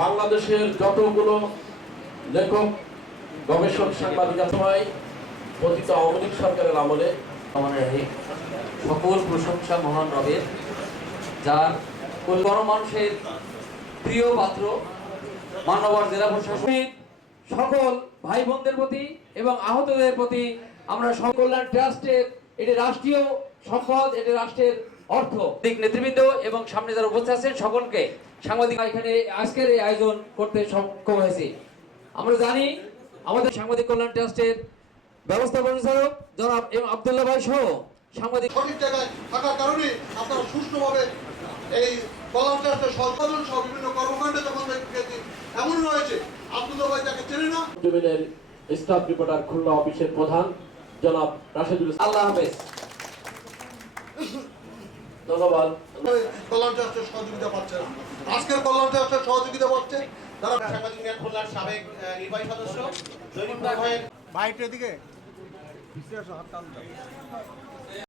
বাংলাদেশের যতগুলো লেখক, গবেষক, সাংবাদিক সময় পতিত আওয়ামী সরকারের আমলে সকল প্রশংসা মহান রবের, যার গণমানুষের প্রিয় পাত্র মানবর জেলা প্রশাসনিক সকল ভাই বোনদের প্রতি এবং আহতদের প্রতি আমরা সকল্যাণ ট্রাস্টের, এটি রাষ্ট্রীয় সম্পদ, এটি রাষ্ট্রের অর্থ। দিক নেতৃবৃন্দ এবং সামনে যারা উপস্থিত আছেন সকলকে সাংবাদিক এখানে আজকের এই আয়োজন করতে সক্ষম হয়েছি। আমরা জানি আমাদের সাংবাদিক কল্যাণ ট্রাস্টের ব্যবস্থাপনা জনাব এম আবদুল্লাহ ভাই সহ সাংবাদিক সঠিক জায়গায় থাকার কারণে আপনারা সুষ্ঠুভাবে এই কলাম ট্রাস্টের সম্পাদন সহ বিভিন্ন কর্মকাণ্ডে যখন এমন রয়েছে আব্দুল্লাহ ভাই তাকে চেনে না। জমিনের স্টাফ রিপোর্টার খুলনা অফিসের প্রধান জনাব রাশেদুল আল্লাহ হাফেজ। ধন্যবাদ। কল্যাণ ট্রাস্টের সহযোগিতা পাচ্ছে না। আজকের কল্যাণ ট্রাস্টের সহযোগিতা পাচ্ছে। তারা সাংবাদিক সাবেক নির্বাহী সদস্য ভাইয়ের বাইরের দিকে